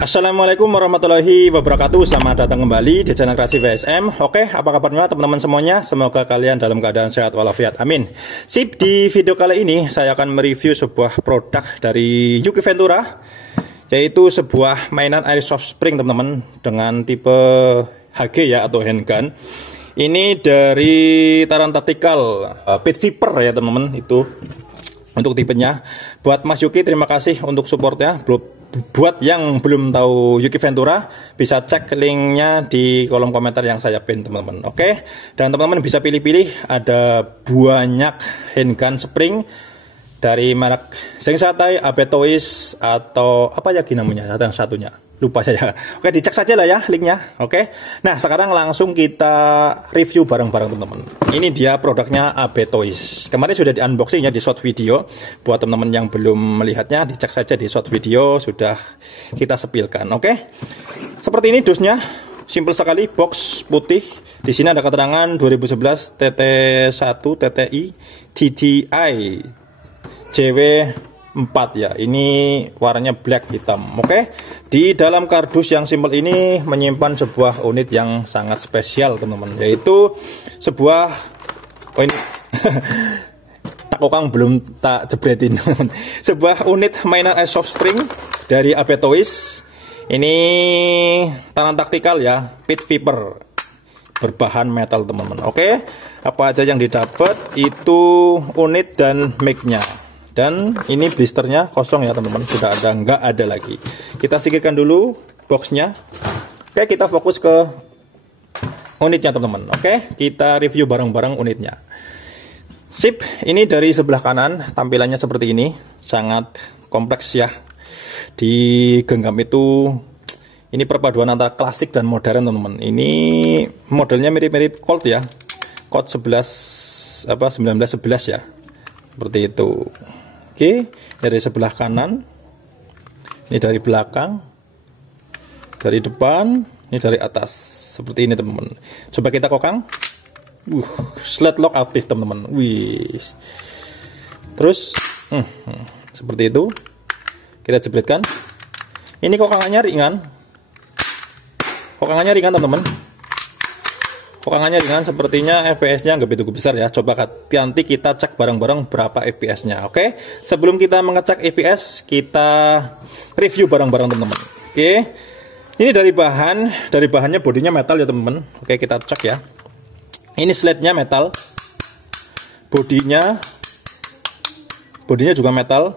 Assalamualaikum warahmatullahi wabarakatuh. Selamat datang kembali di channel Kreasi VSM. Oke, apa kabarnya teman-teman semuanya? Semoga kalian dalam keadaan sehat walafiat. Amin. Sip, di video kali ini saya akan mereview sebuah produk dari Yuki Ventura, yaitu sebuah mainan airsoft spring teman-teman, dengan tipe HG ya, atau handgun. Ini dari Taran Tactical Pit Viper ya teman-teman, itu untuk tipenya. Buat Mas Yuki, terima kasih untuk supportnya. Buat yang belum tahu Yuki Ventura, bisa cek linknya di kolom komentar yang saya pin teman-teman. Oke, dan teman-teman bisa pilih-pilih, ada banyak handgun spring dari merek Sengsatai, AB Toys, atau apa ya namanya, atau yang satunya lupa saya. Oke, dicek saja lah ya linknya. Oke, nah sekarang langsung kita review bareng-bareng teman-teman. Ini dia produknya AB Toys. Kemarin sudah di unboxing ya, di short video. Buat teman-teman yang belum melihatnya, dicek saja di short video, sudah kita sepilkan. Oke, seperti ini dusnya, simple sekali, box putih. Di sini ada keterangan 2011 TT1 TTI TTI JW 4 ya, ini warnanya black hitam. Oke, di dalam kardus yang simpel ini menyimpan sebuah unit yang sangat spesial teman-teman, yaitu sebuah ini tak kokang belum tak jebretin sebuah unit mainan airsoft spring dari AB Toys. Ini Taran Tactical ya, Pit Viper, berbahan metal teman-teman. Oke, apa aja yang didapat? Itu unit dan mic-nya. Dan ini blisternya kosong ya teman-teman, sudah ada, nggak ada lagi. Kita singkirkan dulu boxnya. Oke, kita fokus ke unitnya teman-teman. Oke, kita review bareng-bareng unitnya. Sip, ini dari sebelah kanan tampilannya seperti ini, sangat kompleks ya. Di genggam itu, ini perpaduan antara klasik dan modern teman-teman. Ini modelnya mirip-mirip Colt ya, Colt 1911 ya, seperti itu. Oke, dari sebelah kanan, ini dari belakang, dari depan, ini dari atas, seperti ini teman-teman. Coba kita kokang, slide lock aktif teman-teman. Wih, terus seperti itu, kita jepretkan. Ini kokangannya ringan, teman-teman. Kokangannya ringan, sepertinya FPS-nya nggak begitu besar ya. Coba nanti kita cek bareng-bareng berapa FPS-nya. Oke, sebelum kita mengecek FPS, kita review bareng-bareng teman-teman. Oke, ini dari bahannya bodinya metal ya teman-teman. Oke, kita cek ya. Ini slide-nya metal, bodinya juga metal,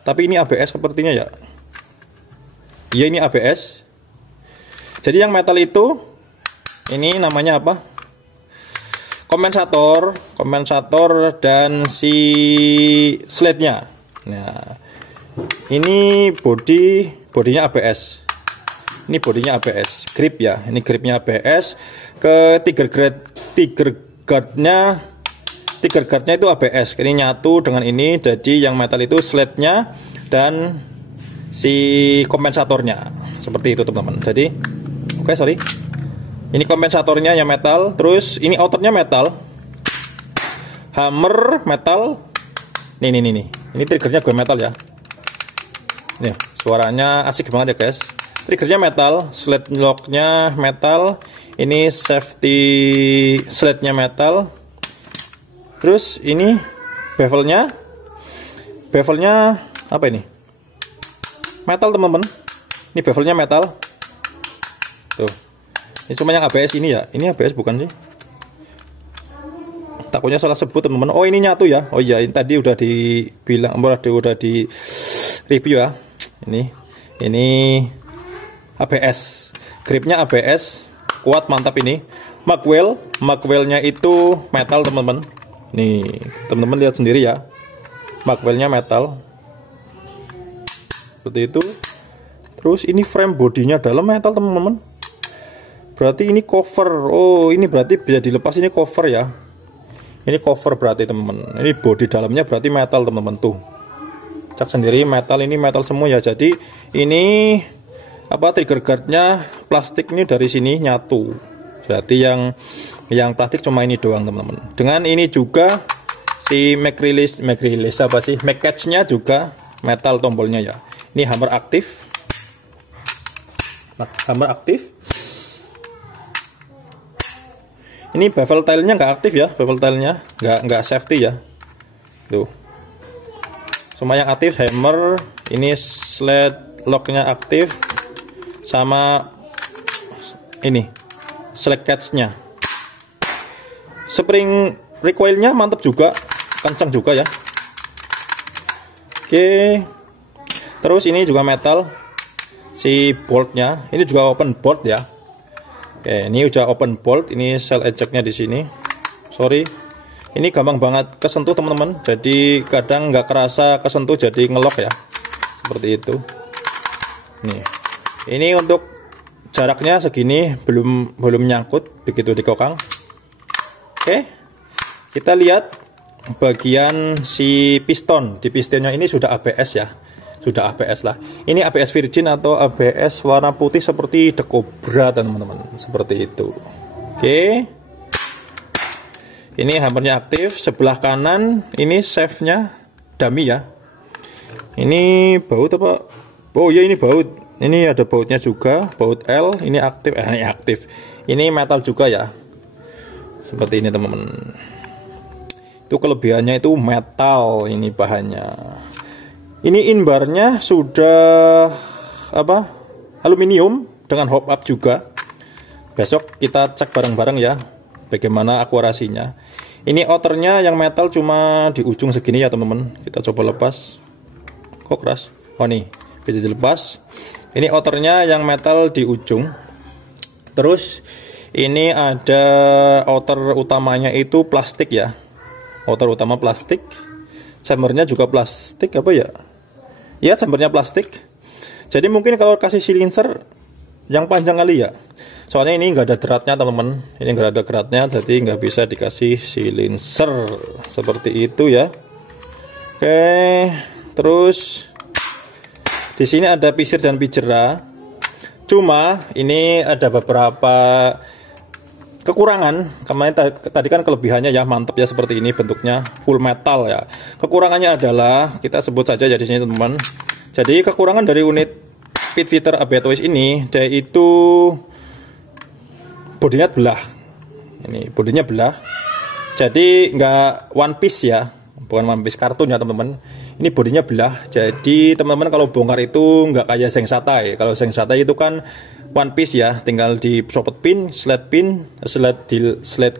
tapi ini ABS sepertinya ya. Iya, ini ABS. Jadi yang metal itu, ini namanya apa? Kompensator dan si slide-nya. Nah, ini bodinya ABS. Ini bodinya ABS, grip ya. Ini gripnya ABS. Ke trigger guardnya itu ABS. Ini nyatu dengan ini. Jadi yang metal itu slide-nya dan si kompensatornya. Seperti itu teman-teman. Jadi, oke, sorry. Ini kompensatornya yang metal, terus ini outernya metal, hammer metal, nih, ini triggernya gue metal ya, nih suaranya asik banget ya guys. Triggernya metal, slide locknya metal, ini safety slide-nya metal, terus ini bevelnya apa ini? Metal teman-teman, ini bevelnya metal, tuh. Ini cuma yang ABS ini ya. Ini ABS bukan sih? Takutnya salah sebut teman-teman. Oh, ini nyatu ya. Oh iya, ini tadi udah dibilang, udah di review ya. Ini ABS. Gripnya ABS, kuat mantap ini. Magwell-nya itu metal teman-teman. Nih, teman-teman lihat sendiri ya. Magwell-nya metal. Seperti itu. Terus ini frame bodinya dalam metal teman-teman. Berarti ini cover. Oh, ini berarti bisa dilepas, ini cover ya. Ini cover berarti teman-teman. Ini bodi dalamnya berarti metal teman-teman tuh. Cek sendiri metal, ini metal semua ya. Jadi ini apa, trigger guardnya plastik, ini dari sini nyatu. Berarti yang plastik cuma ini doang teman-teman. Dengan ini juga si mag release apa sih? Mag catch-nya juga metal tombolnya ya. Ini hammer aktif. Hammer aktif. Ini bevel tailnya nggak aktif ya, bevel tailnya nggak safety ya. Tuh. Cuma yang aktif hammer, ini slide locknya aktif, sama ini slack catch-nya. Spring recoilnya mantap juga, kencang juga ya. Oke. Terus ini juga metal, si boltnya, ini juga open bolt ya. Oke, ini udah open bolt, ini shell ejectnya di sini. Sorry, ini gampang banget kesentuh teman-teman. Jadi kadang nggak kerasa kesentuh jadi ngelok ya, seperti itu. Nih, ini untuk jaraknya segini belum nyangkut begitu dikokang. Oke, kita lihat bagian si piston. Di pistonnya ini sudah ABS ya. Sudah ABS lah. Ini ABS virgin atau ABS warna putih seperti The Cobra teman-teman, seperti itu. Oke. Ini hammernya aktif. Sebelah kanan ini shaftnya dummy ya. Ini baut apa? Oh ya, ini baut. Ini ada bautnya juga, baut L. Ini aktif. Ini aktif. Ini metal juga ya. Seperti ini teman-teman. Itu kelebihannya itu metal ini bahannya. Ini inbarnya sudah apa? Aluminium dengan hop up juga. Besok kita cek bareng-bareng ya bagaimana akurasinya. Ini outernya yang metal cuma di ujung segini ya teman-teman. Kita coba lepas. Kok keras? Oh nih, bisa dilepas. Ini outernya yang metal di ujung. Terus ini ada outer utamanya itu plastik ya. Outer utama plastik. Chambernya juga plastik apa ya? Ya, chambernya plastik. Jadi mungkin kalau kasih silinser yang panjang kali ya. Soalnya ini nggak ada dratnya teman-teman. Ini nggak ada dratnya, jadi nggak bisa dikasih silinser seperti itu ya. Oke, terus di sini ada pisir dan pijera. Cuma ini ada beberapa kekurangan. Kemarin tadi kan kelebihannya ya mantap ya, seperti ini bentuknya full metal ya. Kekurangannya adalah kita sebut saja ya di sini teman-teman. Jadi kekurangan dari unit Pit Fitter Abetois ini, dia itu bodinya belah. Ini bodinya belah. Jadi nggak one piece ya, bukan one piece kartun ya teman-teman. Ini bodinya belah. Jadi teman-teman kalau bongkar itu nggak kayak Zeng Satai. Kalau Zeng Satai itu kan one piece ya, tinggal di copot pin, slide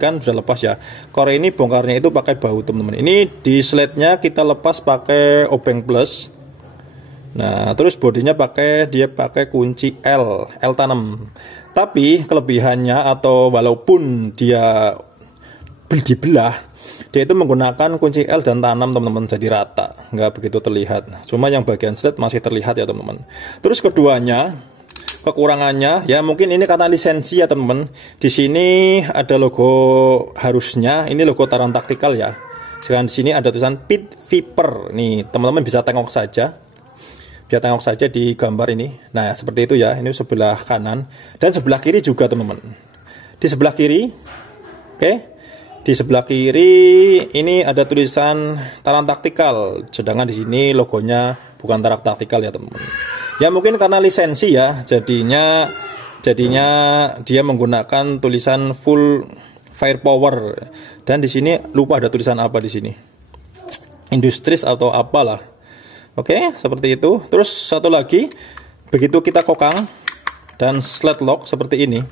kan sudah lepas ya. Kalau ini bongkarnya itu pakai baut teman-teman. Ini di slide-nya kita lepas pakai obeng plus. Nah, terus bodinya dia pakai kunci L tanam. Tapi kelebihannya atau walaupun dia dibelah, dia itu menggunakan kunci L dan tanam teman-teman, jadi rata, nggak begitu terlihat. Cuma yang bagian slide masih terlihat ya teman-teman. Terus keduanya kekurangannya ya mungkin ini karena lisensi ya teman-teman. Di sini ada logo, harusnya ini logo Taran Tactical ya. Sekarang di sini ada tulisan Pit Viper. Nih teman-teman bisa tengok saja. Dia tengok saja di gambar ini. Nah seperti itu ya. Ini sebelah kanan dan sebelah kiri juga teman-teman. Di sebelah kiri, oke. Di sebelah kiri ini ada tulisan Taran Tactical. Sedangkan di sini logonya bukan Taran Tactical ya teman-teman. Ya mungkin karena lisensi ya, jadinya dia menggunakan tulisan full firepower. Dan di sini lupa ada tulisan apa di sini. Industries atau apalah. Oke, seperti itu. Terus satu lagi, begitu kita kokang dan slide lock seperti ini.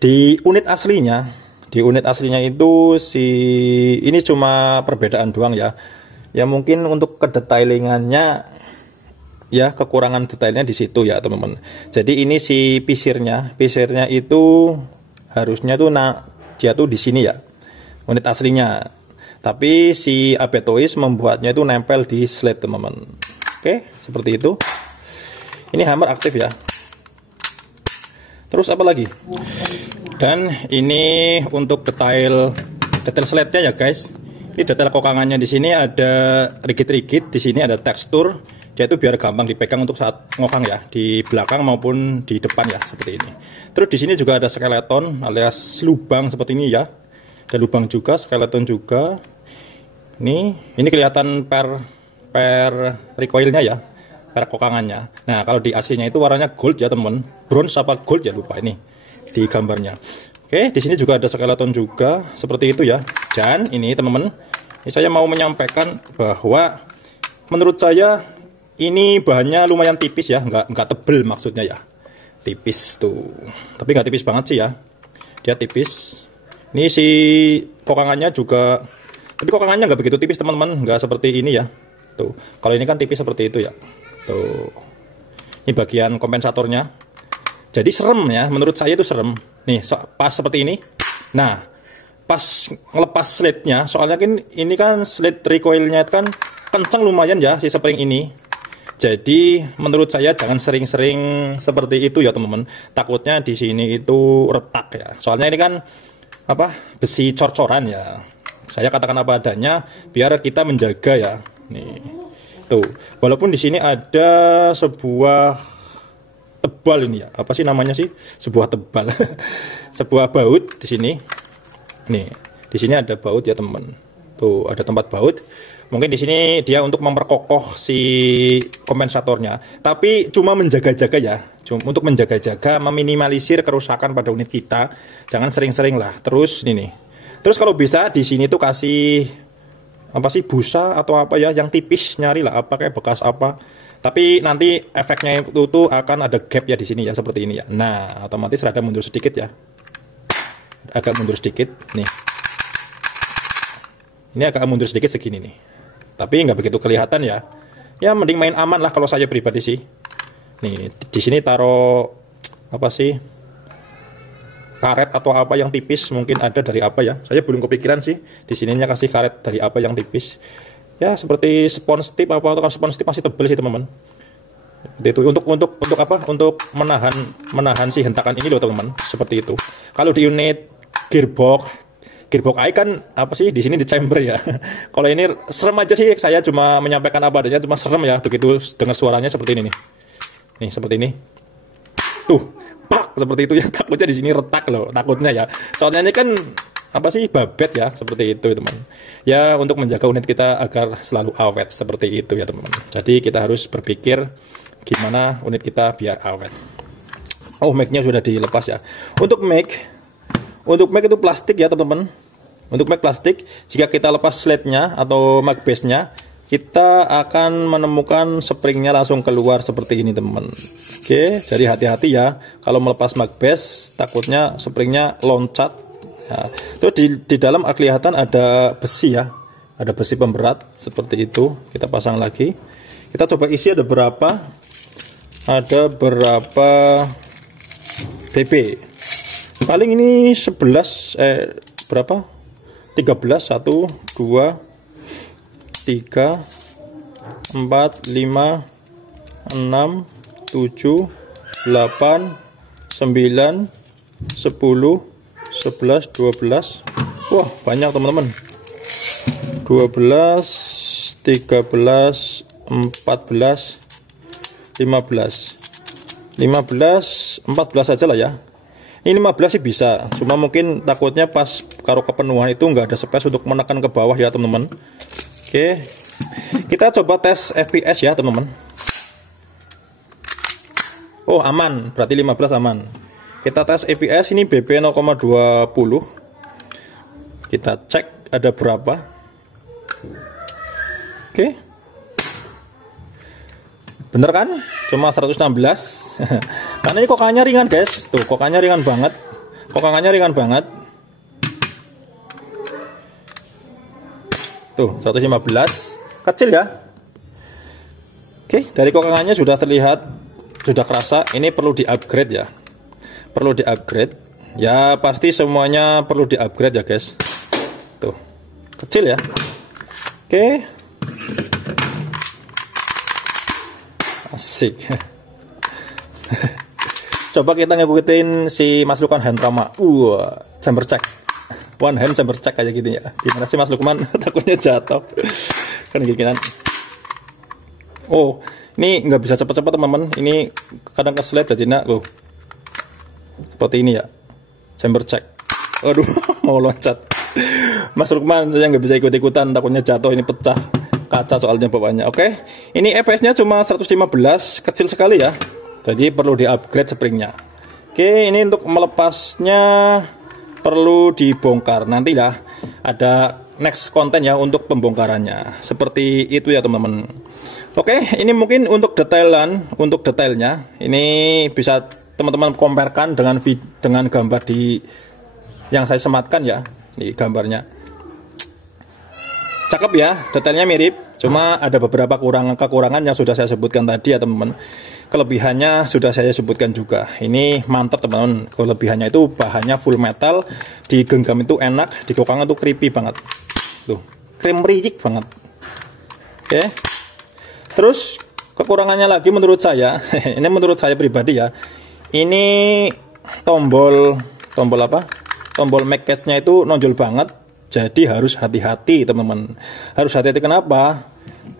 Di unit aslinya itu ini cuma perbedaan doang ya. Ya mungkin untuk kedetailingannya ya, kekurangan detailnya di situ ya teman-teman. Jadi ini si pisirnya itu harusnya tuh dia tuh di sini ya, unit aslinya. Tapi si Abetois membuatnya itu nempel di slide teman-teman. Oke, seperti itu. Ini hammer aktif ya. Terus apa lagi? Dan ini untuk detail slide-nya ya guys. Ini detail kokangannya, di sini ada rigid-rigid, di sini ada tekstur. Dia itu biar gampang dipegang untuk saat ngokang ya, di belakang maupun di depan ya, seperti ini. Terus di sini juga ada skeleton alias lubang seperti ini ya. Ada lubang juga, skeleton juga. Ini kelihatan per recoilnya ya. perak kokangannya. Nah, kalau di AC-nya itu warnanya gold ya teman, bronze apa gold ya lupa ini di gambarnya. Oke, di sini juga ada skeleton juga seperti itu ya. Dan ini teman-teman, ini saya mau menyampaikan bahwa menurut saya ini bahannya lumayan tipis ya, nggak tebel maksudnya ya, tipis tuh. Tapi nggak tipis banget sih ya, dia tipis. Ini si kokangannya juga, tapi kokangannya nggak begitu tipis teman-teman, nggak seperti ini ya. Tuh, kalau ini kan tipis seperti itu ya. Tuh, ini bagian kompensatornya. Jadi serem ya, menurut saya itu serem. Nih, pas seperti ini. Nah, pas ngelepas slide-nya, soalnya kan ini kan slide recoil-nya kan kencang lumayan ya si spring ini. Jadi menurut saya jangan sering-sering seperti itu ya teman-teman. Takutnya di sini itu retak ya. Soalnya ini kan apa, besi cor-coran ya. Saya katakan apa adanya biar kita menjaga ya. Nih, tuh. Walaupun di sini ada sebuah tebal ini ya. Apa sih namanya sih? Sebuah tebal. Sebuah baut di sini. Nih, di sini ada baut ya teman. Tuh, ada tempat baut. Mungkin di sini dia untuk memperkokoh si kompensatornya. Tapi cuma menjaga-jaga ya. Untuk menjaga-jaga, meminimalisir kerusakan pada unit kita. Jangan sering-sering lah. Terus ini nih. Terus kalau bisa di sini tuh kasih apa sih, busa atau apa ya yang tipis, nyari lah apa kayak bekas apa. Tapi nanti efeknya itu tuh akan ada gap ya di sini ya seperti ini ya. Nah, otomatis rada mundur sedikit ya. Agak mundur sedikit nih. Ini agak mundur sedikit segini nih. Tapi nggak begitu kelihatan ya. Ya mending main aman lah kalau saya pribadi sih. Nih, di sini taruh apa sih? Karet atau apa yang tipis, mungkin ada dari apa ya, saya belum kepikiran sih. Di sininya kasih karet dari apa yang tipis ya, seperti spons tip apa, atau spons tip masih tebel sih teman-teman. Itu untuk apa, untuk menahan si hentakan ini loh teman-teman, seperti itu. Kalau di unit gearbox AI kan apa sih, di sini di chamber ya. Kalau ini serem aja sih, saya cuma menyampaikan apa adanya, cuma serem ya begitu dengar suaranya seperti ini nih seperti ini tuh, pak, seperti itu ya. Takutnya di sini retak loh, takutnya ya. Soalnya ini kan apa sih, babet ya, seperti itu teman. Ya untuk menjaga unit kita agar selalu awet seperti itu ya teman. Jadi kita harus berpikir gimana unit kita biar awet. Oh, mic-nya sudah dilepas ya. Untuk mic itu plastik ya teman-teman. Untuk mic plastik, jika kita lepas slide-nya atau mic base-nya, kita akan menemukan springnya langsung keluar seperti ini teman-teman. Oke, jadi hati-hati ya kalau melepas mic base, takutnya springnya loncat ya. Terus di dalam kelihatan ada besi ya, ada besi pemberat seperti itu. Kita pasang lagi, kita coba isi ada berapa BB. Paling ini 11 berapa, 13, 1, 2, 3, 4, 5, 6, 7, 8, 9, 10, 11, 12. Wah, banyak teman-teman. 12, 13, 14, 15, 14 aja lah ya. Ini 15 sih bisa, cuma mungkin takutnya pas karo kepenuhan itu nggak ada space untuk menekan ke bawah ya teman-teman. Oke, kita coba tes FPS ya teman-teman. Oh, aman, berarti 15 aman. Kita tes FPS, ini BP 0,20. Kita cek ada berapa. Oke, bener kan? Cuma 116. Karena ini kokannya ringan guys. Tuh, kokannya ringan banget. Kokangannya ringan banget. Tuh, 115. Kecil ya. Oke, dari kokangannya sudah terlihat, sudah kerasa. Ini perlu di-upgrade ya. Perlu di-upgrade. Ya, pasti semuanya perlu di-upgrade ya guys. Tuh, kecil ya. Oke. Asik. Coba kita ngikutin si Mas Lukman hand trauma. Chamber check. One hand chamber check kayak gitu ya. Gimana sih Mas Lukman? Takutnya jatuh. Kan gini kan. Oh, ini nggak bisa cepat-cepat teman-teman. Ini kadang keslide jadi nak loh. Seperti ini ya. Chamber check. Aduh, mau loncat. Mas Lukman saya nggak bisa ikut-ikutan, takutnya jatuh, ini pecah. Kaca soalnya bawahnya. Oke, ini EPS-nya cuma 115, kecil sekali ya. Jadi perlu di-upgrade springnya. Oke, ini untuk melepasnya perlu dibongkar. Nanti lah ada next konten ya untuk pembongkarannya. Seperti itu ya teman-teman. Oke, ini mungkin untuk detailnya ini bisa teman-teman comparekan dengan gambar di yang saya sematkan ya. Ini gambarnya. Cakep ya, detailnya mirip. Cuma ada beberapa kekurangan yang sudah saya sebutkan tadi ya teman-teman. Kelebihannya sudah saya sebutkan juga. Ini mantap teman-teman. Kelebihannya itu bahannya full metal, digenggam itu enak, dikokang itu creepy banget. Tuh, krim ricik banget. Oke. Terus kekurangannya lagi menurut saya, ini menurut saya pribadi ya. Ini tombol apa? Tombol mag catch-nya itu nonjol banget. Jadi harus hati-hati teman-teman. Harus hati-hati kenapa?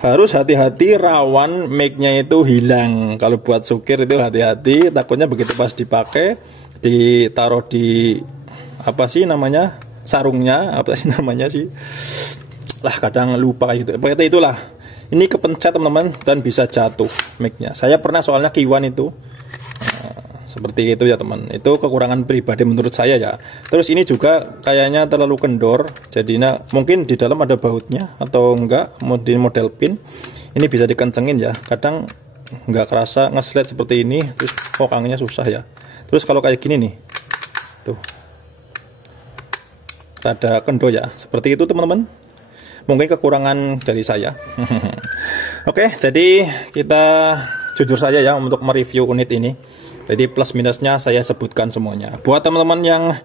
Harus hati-hati rawan mic-nya itu hilang. Kalau buat sukir itu hati-hati, takutnya begitu pas dipakai ditaruh di apa sih namanya? Sarungnya, apa sih namanya sih? Lah kadang lupa gitu. Pokoknya itulah. Ini kepencet teman-teman dan bisa jatuh mic-nya. Saya pernah soalnya Kiwan itu. Seperti itu ya teman. Itu kekurangan pribadi menurut saya ya. Terus ini juga kayaknya terlalu kendor. Jadinya mungkin di dalam ada bautnya atau enggak, model pin. Ini bisa dikencengin ya. Kadang enggak kerasa nge-slide seperti ini. Terus kokangnya susah ya. Terus kalau kayak gini nih. Tuh. Ada kendor ya. Seperti itu teman-teman. Mungkin kekurangan dari saya. Oke, jadi kita jujur saja ya untuk mereview unit ini. Jadi plus minusnya saya sebutkan semuanya. Buat teman-teman yang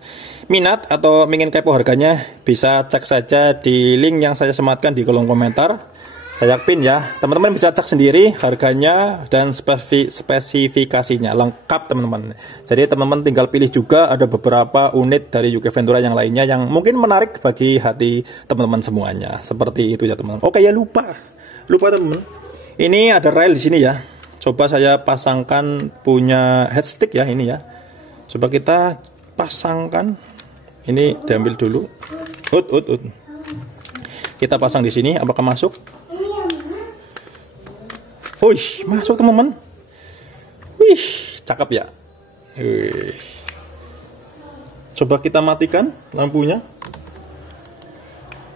minat atau ingin kepo harganya, bisa cek saja di link yang saya sematkan di kolom komentar. Saya pin ya. Teman-teman bisa cek sendiri harganya dan spesifikasinya lengkap teman-teman. Jadi teman-teman tinggal pilih juga, ada beberapa unit dari UK Ventura yang lainnya yang mungkin menarik bagi hati teman-teman semuanya. Seperti itu ya teman-teman. Oke ya, lupa teman-teman. Ini ada rail di sini ya. Coba saya pasangkan punya headstick ya ini ya. Coba kita pasangkan. Ini diambil dulu. Kita pasang di sini. Apakah masuk? Wih, masuk teman-teman. Wih, cakep ya. Wih. Coba kita matikan lampunya.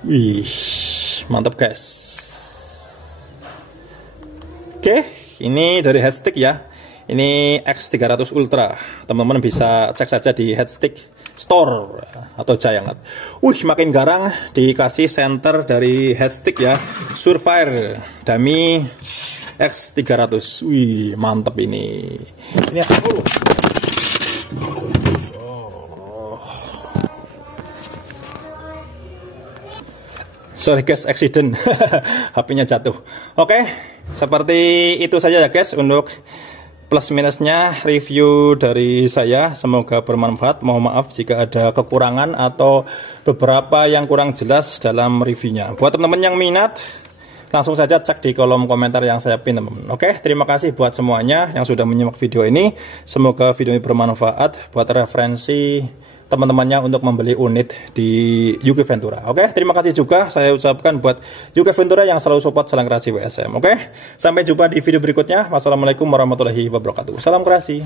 Wih, mantap guys. Oke. Ini dari headstick ya. Ini X300 Ultra. Teman-teman bisa cek saja di Headstick Store atau Giant. Makin garang dikasih center dari headstick ya. Surefire Dummy X300. Wih, mantep ini. Ini sorry guys, accident. HP-nya jatuh. Oke, seperti itu saja ya guys untuk plus minusnya review dari saya. Semoga bermanfaat. Mohon maaf jika ada kekurangan atau beberapa yang kurang jelas dalam reviewnya. Buat teman-teman yang minat, langsung saja cek di kolom komentar yang saya pin teman-teman. Oke, terima kasih buat semuanya yang sudah menyimak video ini. Semoga video ini bermanfaat buat referensi teman-temannya untuk membeli unit di UK Ventura. Oke, terima kasih juga saya ucapkan buat UK Ventura yang selalu support Salam Kreasi WSM. Oke, sampai jumpa di video berikutnya. Wassalamualaikum warahmatullahi wabarakatuh. Salam kreasi.